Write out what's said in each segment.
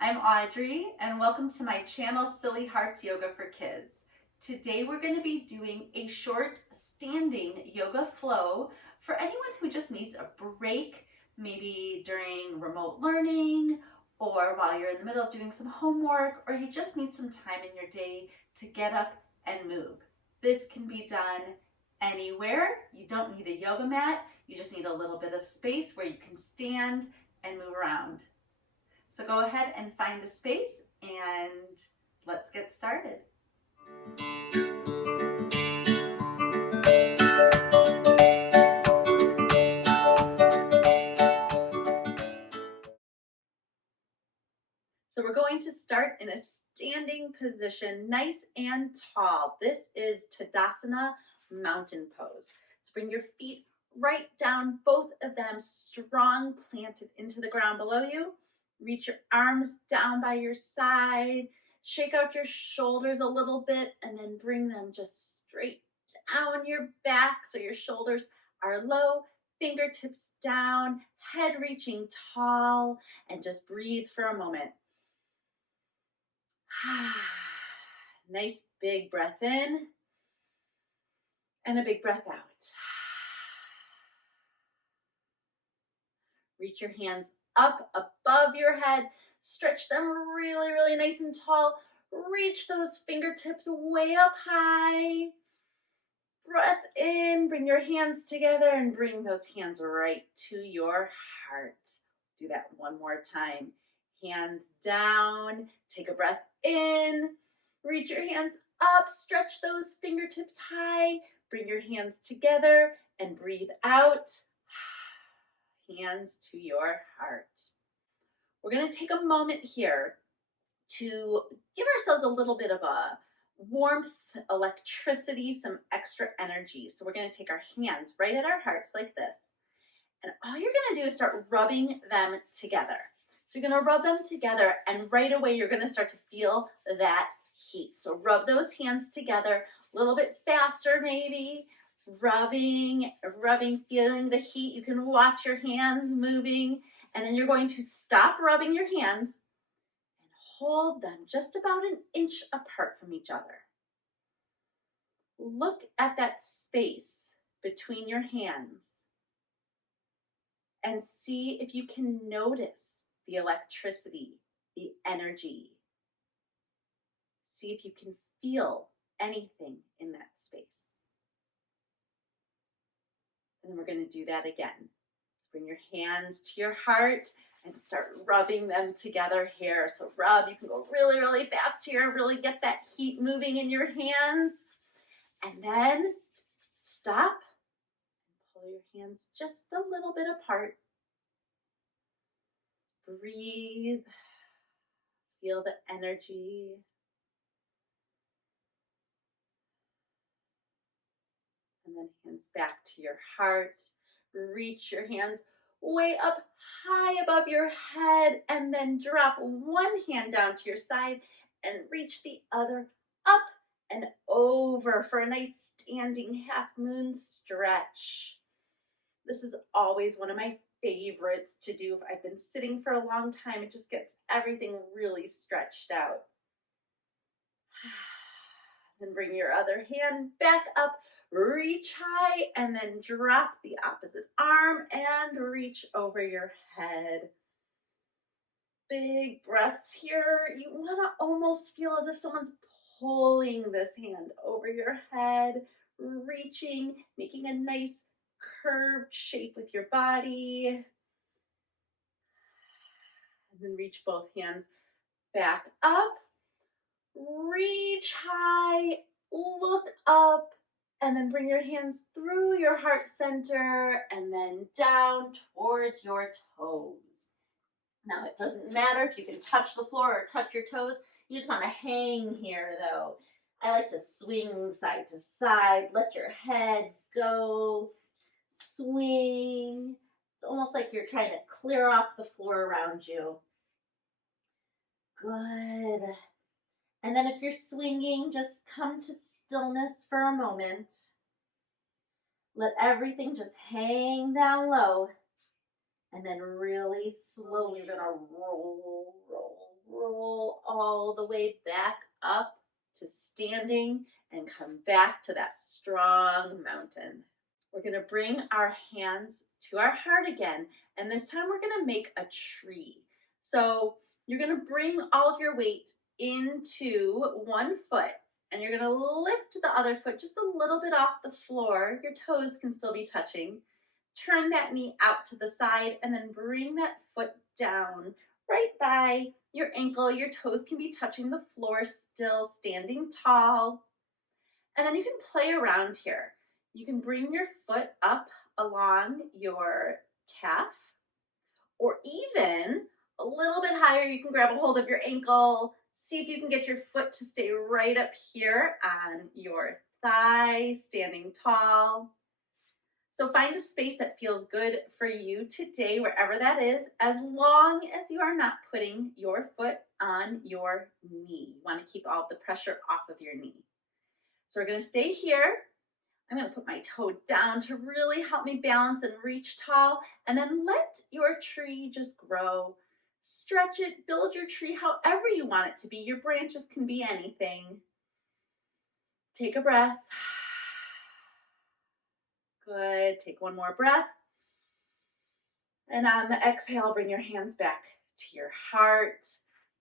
I'm Audrey and welcome to my channel Silly Hearts Yoga for Kids. Today we're going to be doing a short standing yoga flow for anyone who just needs a break, maybe during remote learning or while you're in the middle of doing some homework, or you just need some time in your day to get up and move. This can be done anywhere. You don't need a yoga mat. You just need a little bit of space where you can stand and move around. So go ahead and find a space and let's get started. So we're going to start in a standing position, nice and tall. This is Tadasana, mountain pose. So bring your feet right down, both of them strong, planted into the ground below you. Reach your arms down by your side. Shake out your shoulders a little bit and then bring them just straight down your back so your shoulders are low, fingertips down, head reaching tall, and just breathe for a moment. Nice big breath in and a big breath out. Reach your hands up above your head. Stretch them really, really nice and tall. Reach those fingertips way up high. Breath in, bring your hands together and bring those hands right to your heart. Do that one more time. Hands down, take a breath in, reach your hands up, stretch those fingertips high, bring your hands together and breathe out. Hands to your heart. We're going to take a moment here to give ourselves a little bit of a warmth, electricity, some extra energy. So we're going to take our hands right at our hearts like this. And all you're going to do is start rubbing them together. So you're going to rub them together and right away you're going to start to feel that heat. So rub those hands together a little bit faster maybe. Rubbing, feeling the heat. You can watch your hands moving and then you're going to stop rubbing your hands and hold them just about an inch apart from each other. Look at that space between your hands and see if you can notice the electricity, the energy. See if you can feel anything in that space. And then we're going to do that again. Bring your hands to your heart and start rubbing them together here. So rub, you can go really, really fast here, really get that heat moving in your hands. And then stop and pull your hands just a little bit apart. Breathe, feel the energy. And then hands back to your heart. Reach your hands way up high above your head and then drop one hand down to your side and reach the other up and over for a nice standing half moon stretch. This is always one of my favorites to do. If I've been sitting for a long time, it just gets everything really stretched out. Then bring your other hand back up, reach high, and then drop the opposite arm and reach over your head. Big breaths here. You want to almost feel as if someone's pulling this hand over your head, reaching, making a nice curved shape with your body. And then reach both hands back up. Reach high, look up, and then bring your hands through your heart center and then down towards your toes. Now, it doesn't matter if you can touch the floor or touch your toes. You just want to hang here, though. I like to swing side to side. Let your head go. Swing. It's almost like you're trying to clear off the floor around you. Good. And then if you're swinging, just come to stillness for a moment. Let everything just hang down low. And then really slowly you're going to roll, roll, all the way back up to standing and come back to that strong mountain. We're going to bring our hands to our heart again, and this time we're going to make a tree. So you're going to bring all of your weight into one foot, and you're going to lift the other foot just a little bit off the floor. Your toes can still be touching. Turn that knee out to the side, and then bring that foot down right by your ankle. Your toes can be touching the floor, still standing tall. And then you can play around here. You can bring your foot up along your calf, or even a little bit higher, you can grab a hold of your ankle. See if you can get your foot to stay right up here on your thigh, standing tall. So find a space that feels good for you today, wherever that is, as long as you are not putting your foot on your knee. You want to keep all the pressure off of your knee. So we're going to stay here. I'm going to put my toe down to really help me balance and reach tall, and then let your tree just grow. Stretch it, build your tree however you want it to be. Your branches can be anything. Take a breath. Good. Take one more breath. And on the exhale, bring your hands back to your heart.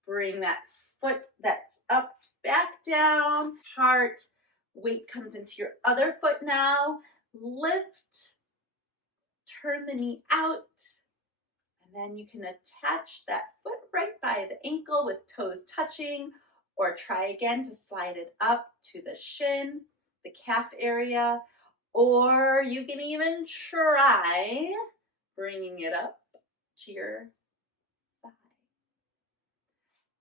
Bring that foot that's up, back down. Heart. Weight comes into your other foot now. Lift. Turn the knee out. And then you can attach that foot right by the ankle with toes touching, or try again to slide it up to the shin, the calf area, or you can even try bringing it up to your thigh.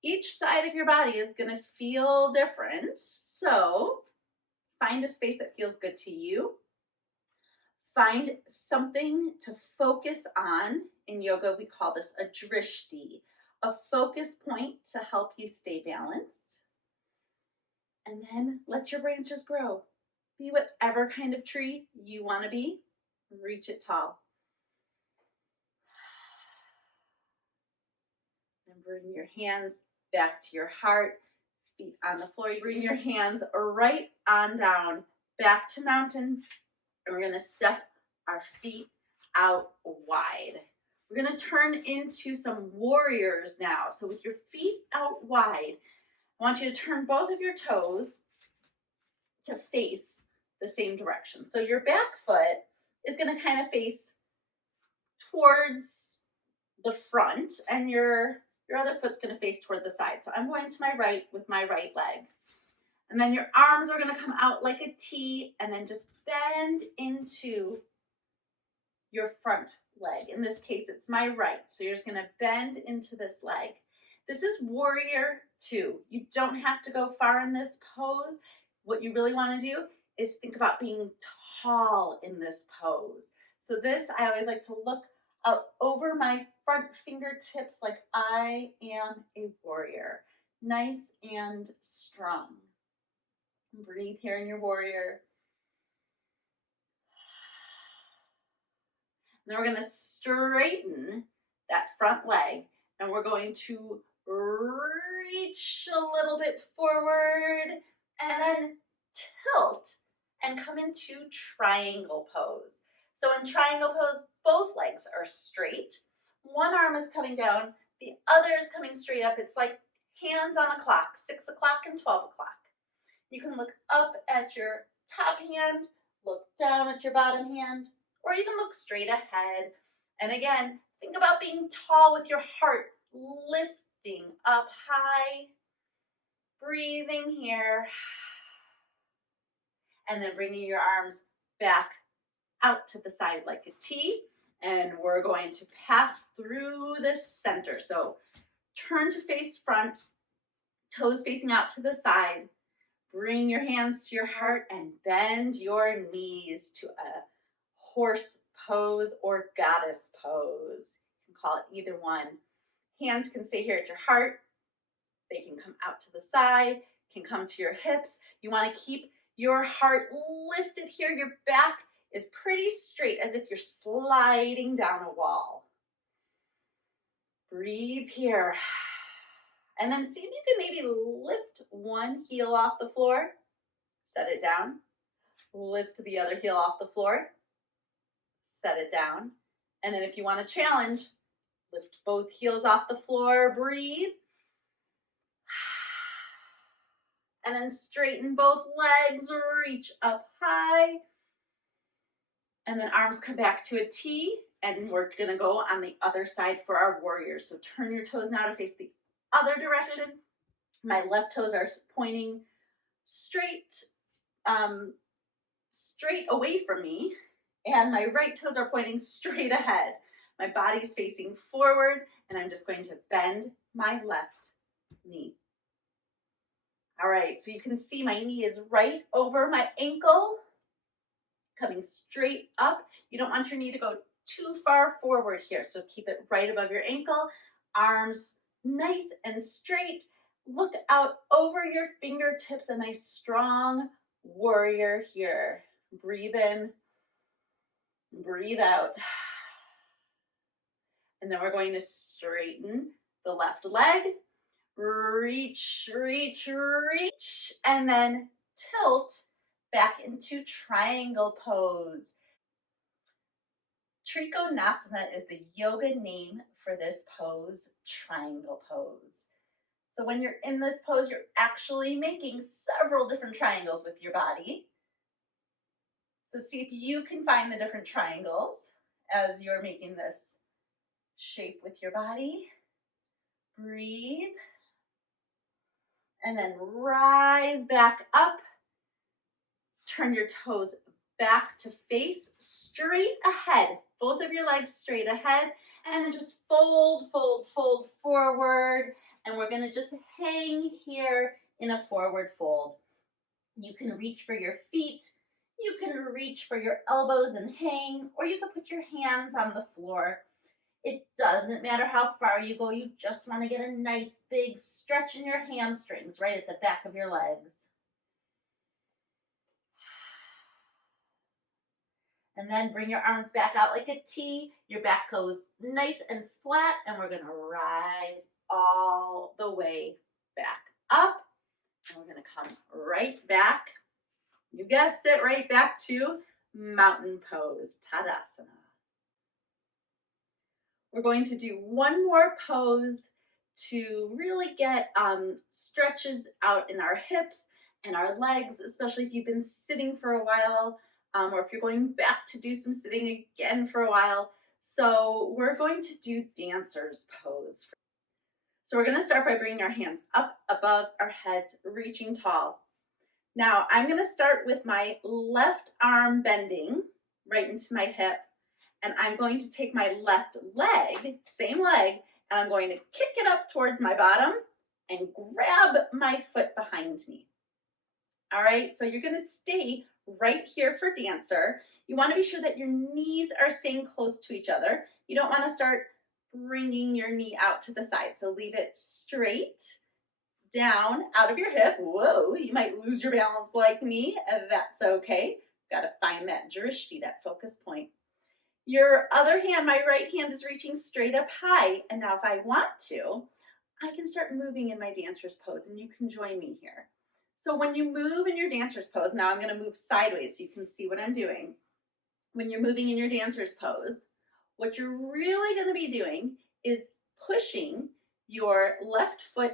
Each side of your body is going to feel different, so find a space that feels good to you. Find something to focus on. In yoga, we call this a drishti, a focus point to help you stay balanced. And then let your branches grow. Be whatever kind of tree you want to be. Reach it tall. And bring your hands back to your heart. Feet on the floor. You bring your hands right on down, back to mountain. And we're going to step our feet out wide. We're going to turn into some warriors now. So with your feet out wide, I want you to turn both of your toes to face the same direction. So your back foot is going to kind of face towards the front, and your other foot's going to face toward the side. So I'm going to my right with my right leg. And then your arms are going to come out like a T, and then just bend into your front leg. In this case, it's my right. So you're just going to bend into this leg. This is warrior 2. You don't have to go far in this pose. What you really want to do is think about being tall in this pose. So this, I always like to look out over my front fingertips like I am a warrior. Nice and strong. Breathe here in your warrior. And then we're going to straighten that front leg, and we're going to reach a little bit forward and then tilt and come into triangle pose. So in triangle pose, both legs are straight. One arm is coming down, the other is coming straight up. It's like hands on a clock, 6 o'clock and 12 o'clock. You can look up at your top hand, look down at your bottom hand, or you can look straight ahead. And again, think about being tall with your heart lifting up high, breathing here, and then bringing your arms back out to the side like a T. And we're going to pass through the center. So turn to face front, toes facing out to the side. Bring your hands to your heart and bend your knees to a horse pose or goddess pose. You can call it either one. Hands can stay here at your heart. They can come out to the side, can come to your hips. You want to keep your heart lifted here. Your back is pretty straight, as if you're sliding down a wall. Breathe here. And then see if you can maybe lift one heel off the floor, set it down, lift the other heel off the floor, set it down. And then if you want to challenge, lift both heels off the floor, breathe. And then straighten both legs, reach up high. And then arms come back to a T, and we're gonna go on the other side for our warrior. So turn your toes now to face the other direction. My left toes are pointing straight, straight away from me, and my right toes are pointing straight ahead. My body is facing forward, and I'm just going to bend my left knee. All right, so you can see my knee is right over my ankle, coming straight up. You don't want your knee to go too far forward here, so keep it right above your ankle. Arms nice and straight. Look out over your fingertips, a nice strong warrior here. Breathe in, breathe out. And then we're going to straighten the left leg. Reach, reach, reach, and then tilt back into triangle pose. Trikonasana is the yoga name for this pose, triangle pose. So when you're in this pose, you're actually making several different triangles with your body. So see if you can find the different triangles as you're making this shape with your body. Breathe. And then rise back up. Turn your toes back to face straight ahead. Both of your legs straight ahead. And then just fold, fold, fold forward. And we're going to just hang here in a forward fold. You can reach for your feet. You can reach for your elbows and hang, or you can put your hands on the floor. It doesn't matter how far you go. You just want to get a nice big stretch in your hamstrings right at the back of your legs. And then bring your arms back out like a T. Your back goes nice and flat, and we're going to rise all the way back up. And we're going to come right back. You guessed it, right back to mountain pose, Tadasana. We're going to do one more pose to really get stretches out in our hips and our legs, especially if you've been sitting for a while, or if you're going back to do some sitting again for a while. So we're going to do dancer's pose. So we're going to start by bringing our hands up above our heads, reaching tall. Now I'm going to start with my left arm bending right into my hip. And I'm going to take my left leg, same leg, and I'm going to kick it up towards my bottom and grab my foot behind me. All right, so you're going to stay right here for dancer. You want to be sure that your knees are staying close to each other. You don't want to start bringing your knee out to the side. So leave it straight down out of your hip. Whoa, you might lose your balance like me. That's okay. Got to find that drishti, that focus point. Your other hand, my right hand, is reaching straight up high. And now if I want to, I can start moving in my dancer's pose, and you can join me here. So when you move in your dancer's pose, now I'm going to move sideways so you can see what I'm doing. When you're moving in your dancer's pose, what you're really going to be doing is pushing your left foot,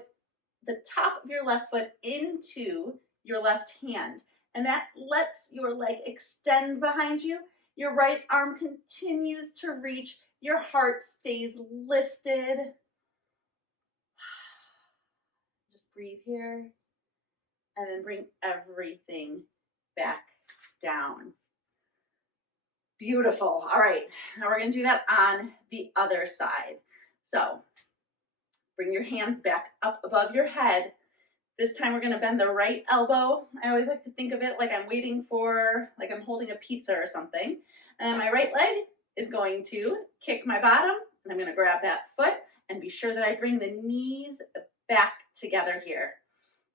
the top of your left foot, into your left hand. And that lets your leg extend behind you. Your right arm continues to reach. Your heart stays lifted. Just breathe here. And then bring everything back down. Beautiful. All right. Now we're going to do that on the other side. So bring your hands back up above your head. This time we're going to bend the right elbow. I always like to think of it like I'm waiting for, like I'm holding a pizza or something. And then my right leg is going to kick my bottom, and I'm going to grab that foot and be sure that I bring the knees back together here.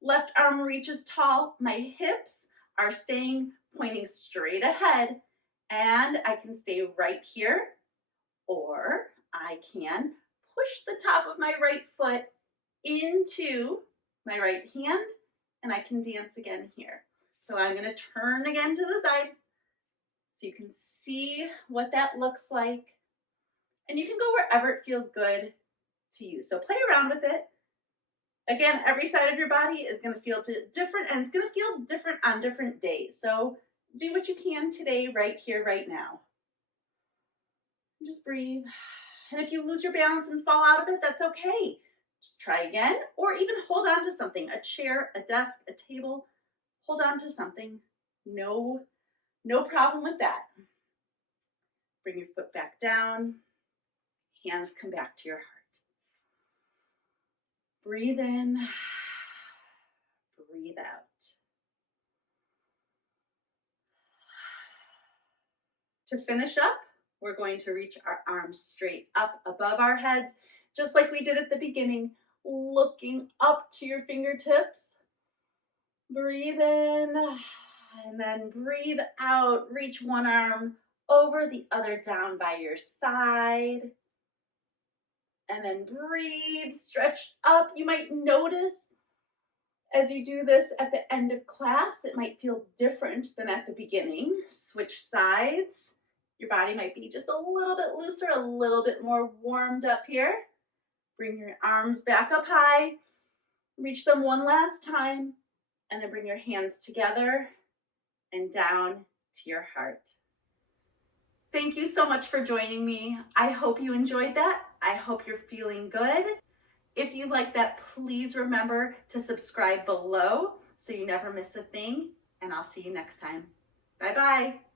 Left arm reaches tall. My hips are staying pointing straight ahead, and I can stay right here, or I can push the top of my right foot into my right hand, and I can dance again here. So I'm going to turn again to the side so you can see what that looks like. And you can go wherever it feels good to you. So play around with it. Again, every side of your body is going to feel different, and it's going to feel different on different days. So do what you can today, right here, right now. And just breathe. And if you lose your balance and fall out of it, that's okay. Just try again, or even hold on to something, a chair, a desk, a table. Hold on to something. No problem with that. Bring your foot back down. Hands come back to your heart. Breathe in. Breathe out. To finish up, we're going to reach our arms straight up above our heads, just like we did at the beginning, looking up to your fingertips. Breathe in, and then breathe out. Reach one arm over, the other down by your side. And then breathe, stretch up. You might notice as you do this at the end of class, it might feel different than at the beginning. Switch sides. Your body might be just a little bit looser, a little bit more warmed up here. Bring your arms back up high. Reach them one last time. And then bring your hands together and down to your heart. Thank you so much for joining me. I hope you enjoyed that. I hope you're feeling good. If you like that, please remember to subscribe below so you never miss a thing. And I'll see you next time. Bye-bye.